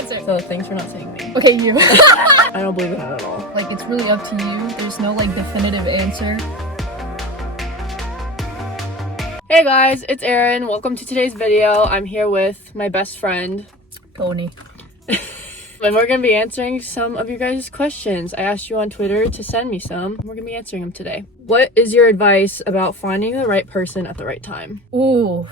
answer. So thanks for not saying me. Okay, you. I don't believe in it at all. Like, it's really up to you. There's no, like, definitive answer. Hey guys, it's Erin. Welcome to today's video. I'm here with my best friend, Tony. and we're going to be answering some of your guys' questions. I asked you on Twitter to send me some. We're going to be answering them today. What is your advice about finding the right person at the right time? Ooh.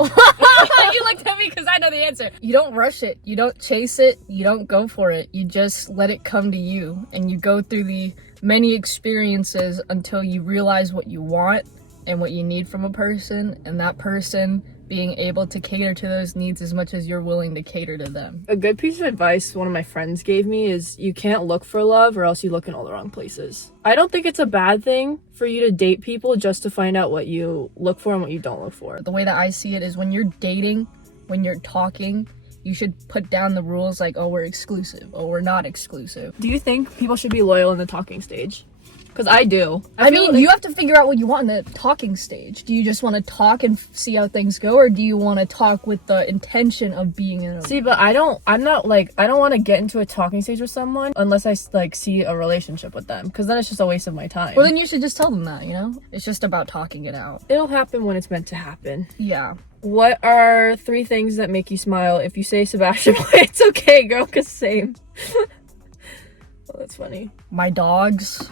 You looked at me because I know the answer. You don't rush it. You don't chase it. You don't go for it. You just let it come to you. And you go through the many experiences until you realize what you want and what you need from a person, and that person being able to cater to those needs as much as you're willing to cater to them. A good piece of advice one of my friends gave me is you can't look for love or else you look in all the wrong places. I don't think it's a bad thing for you to date people just to find out what you look for and what you don't look for. The way that I see it is when you're dating, when you're talking, you should put down the rules like, oh, we're exclusive, oh, we're not exclusive. Do you think people should be loyal in the talking stage? Because I do. I mean, you have to figure out what you want in the talking stage. Do you just want to talk and see how things go, or do you want to talk with the intention of being in a... See, but I don't want to get into a talking stage with someone unless I, like, see a relationship with them. Because then it's just a waste of my time. Well, then you should just tell them that, you know? It's just about talking it out. It'll happen when it's meant to happen. Yeah. What are 3 things that make you smile? If you say Sebastian Play, it's okay, girl, because same. Oh, that's funny. My dogs,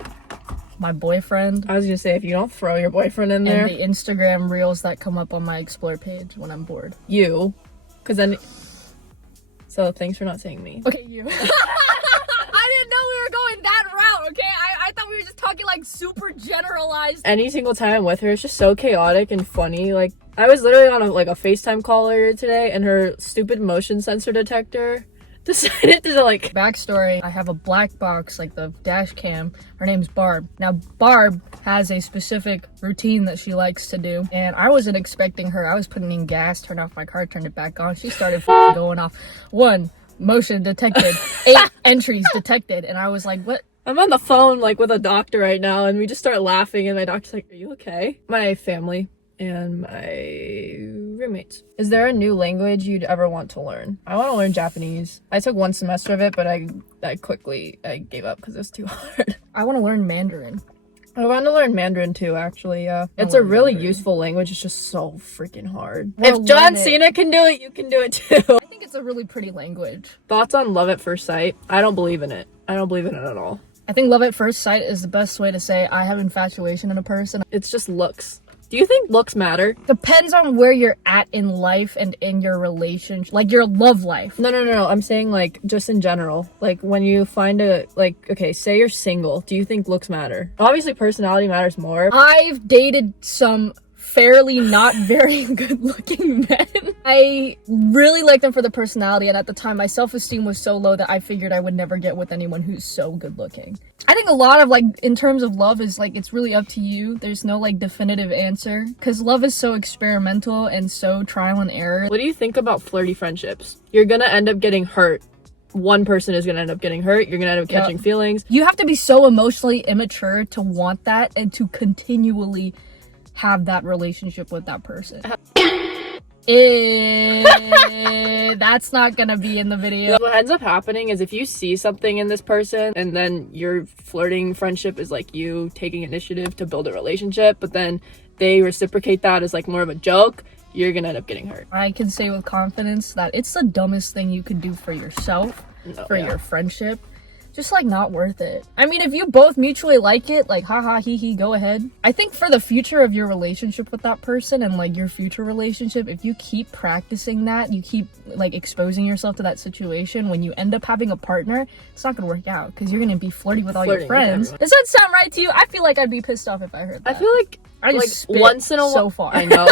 my boyfriend. I was gonna say, if you don't throw your boyfriend in there. And the Instagram reels that come up on my Explore page when I'm bored. You. Because then... So, thanks for not saying me. Okay, you. I didn't know we were going that route, okay? I thought we were just talking, like, super generalized. Any single time I'm with her, it's just so chaotic and funny. Like, I was literally on a FaceTime call earlier today, and her stupid motion sensor detector decided to, like... Backstory, I have a black box, like the dash cam. Her name's Barb. Now, Barb has a specific routine that she likes to do, and I wasn't expecting her. I was putting in gas, turned off my car, turned it back on. She started going off. 1, motion detected. 8 entries detected. And I was like, what? I'm on the phone, like, with a doctor right now, and we just start laughing, and my doctor's like, are you okay? My family and my roommates. Is there a new language you'd ever want to learn? I want to learn Japanese. I took 1 semester of it, but I quickly gave up because it was too hard. I want to learn Mandarin. I want to learn Mandarin too, actually, yeah. It's a really useful language. It's just so freaking hard. If John Cena can do it, you can do it too. I think it's a really pretty language. Thoughts on love at first sight? I don't believe in it. I don't believe in it at all. I think love at first sight is the best way to say I have infatuation in a person. It's just looks. Do you think looks matter? Depends on where you're at in life and in your relationship, like your love life. No. I'm saying, like, just in general. Like, when you find okay, say you're single. Do you think looks matter? Obviously, personality matters more. I've dated some fairly not very good looking men. I really liked them for the personality, and at the time my self-esteem was so low that I figured I would never get with anyone who's so good looking. I think a lot of, like, in terms of love is, like, it's really up to you. There's no, like, definitive answer because love is so experimental and so trial and error. What do you think about flirty friendships? You're gonna end up getting hurt. One person is gonna end up getting hurt. You're gonna end up catching feelings. You have to be so emotionally immature to want that and to continually have that relationship with that person. That's not gonna be in the video. What ends up happening is if you see something in this person and then your flirting friendship is like you taking initiative to build a relationship, but then they reciprocate that as like more of a joke, you're gonna end up getting hurt. I can say with confidence that it's the dumbest thing you could do for yourself, your friendship. Just, like, not worth it. I mean, if you both mutually like it, like, haha, hee hee, go ahead. I think for the future of your relationship with that person and, like, your future relationship, if you keep practicing that, you keep, like, exposing yourself to that situation, when you end up having a partner, it's not gonna work out because you're gonna be flirty with all your friends. Does that sound right to you? I feel like I'd be pissed off if I heard that. I feel like I just once in a while, so far. I know.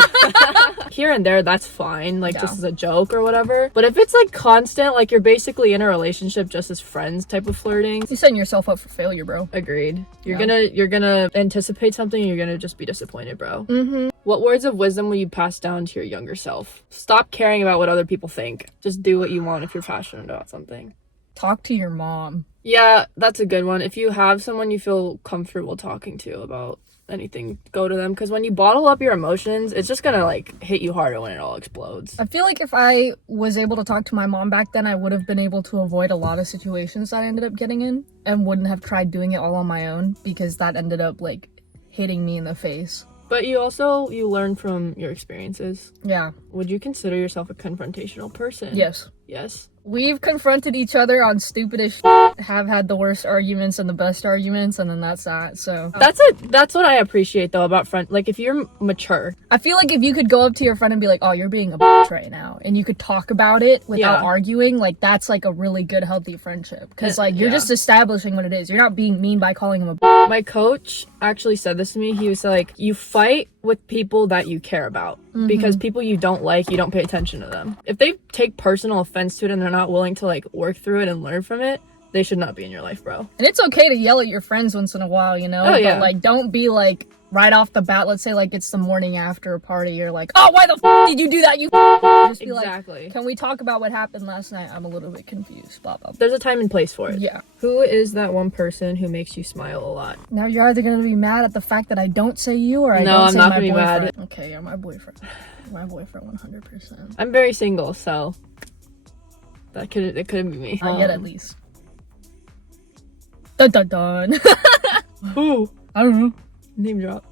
Here and there, that's fine, like, just as a joke or whatever. But if it's, like, constant, like, you're basically in a relationship just as friends type of flirting, you're setting yourself up for failure, bro. Agreed. You're gonna anticipate something and you're gonna just be disappointed, bro. What words of wisdom will you pass down to your younger self? Stop caring about what other people think. Just do what you want if you're passionate about something. Talk to your mom. Yeah, that's a good one. If you have someone you feel comfortable talking to about anything go to them, because when you bottle up your emotions, it's just gonna like hit you harder when it all explodes. I feel like if I was able to talk to my mom back then, I would have been able to avoid a lot of situations that I ended up getting in and wouldn't have tried doing it all on my own, because that ended up like hitting me in the face. But you learn from your experiences. Yeah. Would you consider yourself a confrontational person? Yes. Yes. We've confronted each other on stupidest shit, have had the worst arguments and the best arguments, and then that's that. So that's what I appreciate though about friend. Like, if you're mature, I feel like if you could go up to your friend and be like, "Oh, you're being a bitch right now," and you could talk about it without arguing, like that's like a really good, healthy friendship. Because like you're just establishing what it is. You're not being mean by calling him a bitch. My coach actually said this to me. He was like, "You fight with people that you care about, because people you don't like, you don't pay attention to them. If they take personal offense to it and they're not willing to like work through it and learn from it, they should not be in your life, bro." And it's okay to yell at your friends once in a while, you know? But like, don't be like right off the bat. Let's say like it's the morning after a party. You're like, "Oh, why the did you do that? You just be like, can we talk about what happened last night? I'm a little bit confused." Blah blah blah. There's a time and place for it. Yeah. Who is that one person who makes you smile a lot? Now you're either gonna be mad at the fact that I don't say you, or I don't say my boyfriend. Okay, yeah, my boyfriend. My boyfriend, 100%. I'm very single, so it couldn't be me. Not yet, at least. Dun dun dun. Who? I don't know. Name drop.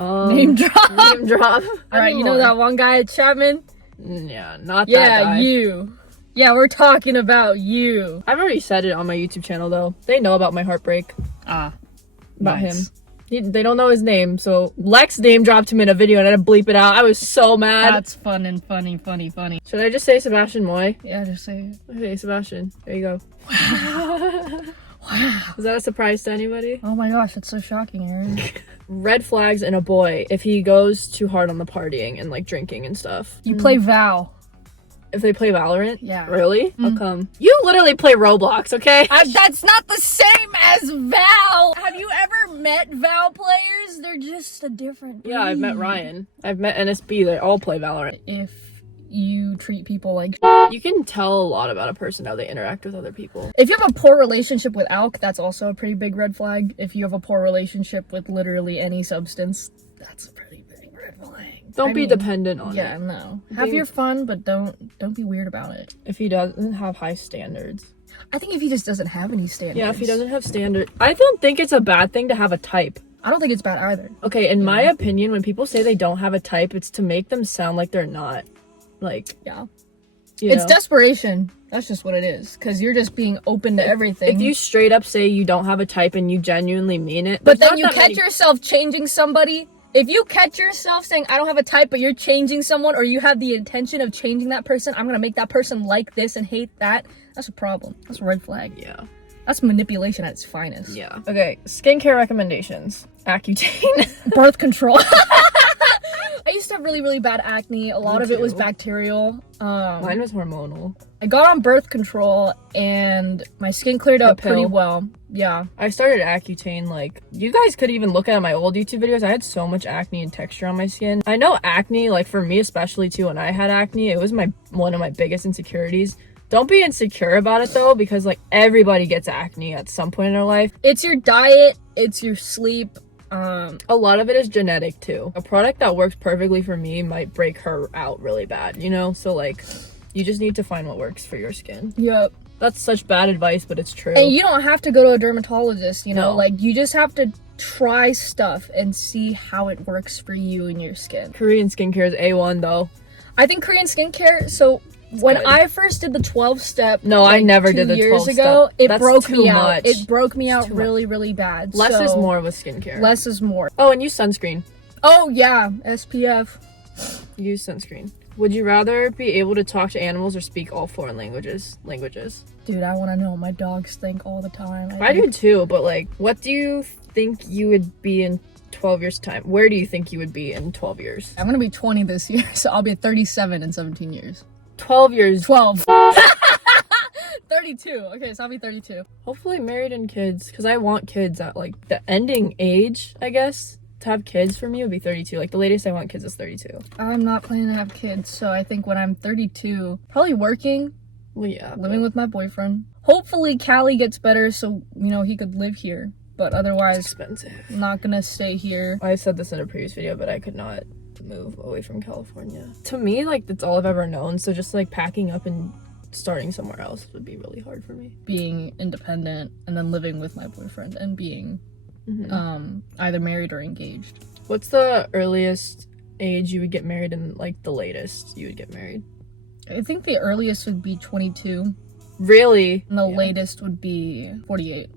Name drop. Name drop. All right, you know that one guy at Chapman? Yeah, not that Yeah, guy. you. Yeah, we're talking about you. I've already said it on my YouTube channel, though. They know about my heartbreak. About nice. Him. They don't know his name, so Lex name dropped him in a video and I had to bleep it out. I was so mad. That's fun and funny. Should I just say Sebastian Moy? Yeah, just say it. Okay, Sebastian. There you go. Wow. Is that a surprise to anybody? Oh my gosh, that's so shocking, Erin. Red flags in a boy if he goes too hard on the partying and like drinking and stuff. You play Val. If they play Valorant? Yeah. Really? How come? You literally play Roblox, okay? That's not the same as Val! Have you ever met Val players? They're just a different breed. Yeah, I've met Ryan. I've met NSB. They all play Valorant. If you treat people like you can tell a lot about a person how they interact with other people. If you have a poor relationship with alk, that's also a pretty big red flag. If you have a poor relationship with literally any substance, that's a pretty big red flag. Don't be dependent on it. Yeah, no. Have your fun, but don't be weird about it. If he doesn't have high standards. I think if he just doesn't have any standards. Yeah, if he doesn't have standards. I don't think it's a bad thing to have a type. I don't think it's bad either. Okay, in my opinion, when people say they don't have a type, it's to make them sound like they're not. Like, yeah. It's desperation. That's just what it is. Because you're just being open to everything. If you straight up say you don't have a type and you genuinely mean it. But then you catch yourself changing somebody. If you catch yourself saying, I don't have a type, but you're changing someone, or you have the intention of changing that person, I'm going to make that person like this and hate that, that's a problem. That's a red flag. Yeah. That's manipulation at its finest. Yeah. Okay, skincare recommendations. Accutane. Birth control. I used to have really, really bad acne. A lot of it was bacterial. Mine was hormonal. I got on birth control and my skin cleared up pretty well. Yeah. I started Accutane, like, you guys could even look at my old YouTube videos. I had so much acne and texture on my skin. I know acne, like for me especially too, when I had acne, it was one of my biggest insecurities. Don't be insecure about it though, because like everybody gets acne at some point in their life. It's your diet, it's your sleep. A lot of it is genetic too. A product that works perfectly for me might break her out really bad, you know? So like, you just need to find what works for your skin. Yep. That's such bad advice, but it's true. And you don't have to go to a dermatologist, you know? Like, you just have to try stuff and see how it works for you and your skin. Korean skincare is A1 though. I think Korean skincare, so when I first did the 12-step, no, I never did the 12-step. 2 years ago, it broke me out. It broke me out really, really bad. Less is more with skincare. Less is more. Oh, and use sunscreen. Oh, yeah. SPF. Use sunscreen. Would you rather be able to talk to animals or speak all foreign languages? Dude, I want to know what my dogs think all the time. I do too, but like, what do you think you would be in 12 years time? Where do you think you would be in 12 years? I'm gonna be 20 this year, so I'll be 37 in 17 years. 12 years. 12. 32. Okay, so I'll be 32. Hopefully married and kids, because I want kids at like the ending age, I guess. To have kids for me would be 32. Like the latest I want kids is 32. I'm not planning to have kids, so I think when I'm 32, probably working. Well, yeah. Living with my boyfriend. Hopefully Callie gets better so, you know, he could live here. But otherwise, expensive. I'm not gonna stay here. I said this in a previous video, but I could not move away from California. To me, like, that's all I've ever known. So just like packing up and starting somewhere else would be really hard for me. Being independent and then living with my boyfriend and being either married or engaged. What's the earliest age you would get married and like the latest you would get married? I think the earliest would be 22. Really? And the latest would be 48.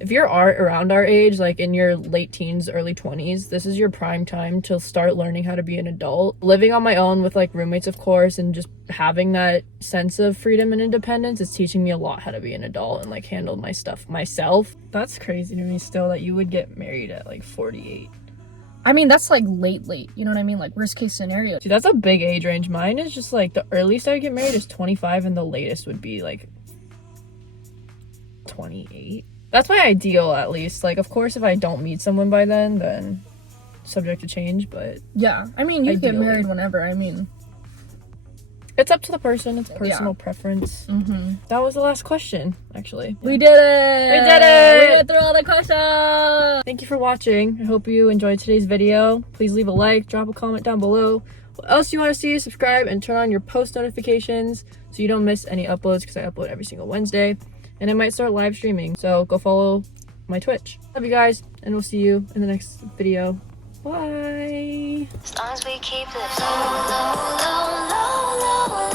If you're around our age, like in your late teens, early 20s, this is your prime time to start learning how to be an adult. Living on my own with like roommates, of course, and just having that sense of freedom and independence is teaching me a lot how to be an adult and like handle my stuff myself. That's crazy to me still that you would get married at like 48. I mean, that's like late, you know what I mean? Like worst case scenario. Dude, that's a big age range. Mine is just like the earliest I would get married is 25 and the latest would be like 28. That's my ideal, at least. Like, of course, if I don't meet someone by then subject to change, but yeah, I mean, you get married whenever. I mean, it's up to the person. It's personal preference. That was the last question, actually. We did it! We did it! We went through all the questions! Thank you for watching. I hope you enjoyed today's video. Please leave a like, drop a comment down below. What else you want to see, subscribe, and turn on your post notifications so you don't miss any uploads, because I upload every single Wednesday. And I might start live streaming, so go follow my Twitch. Love you guys, and we'll see you in the next video. Bye! As long as we keep it low, low, low, low, low.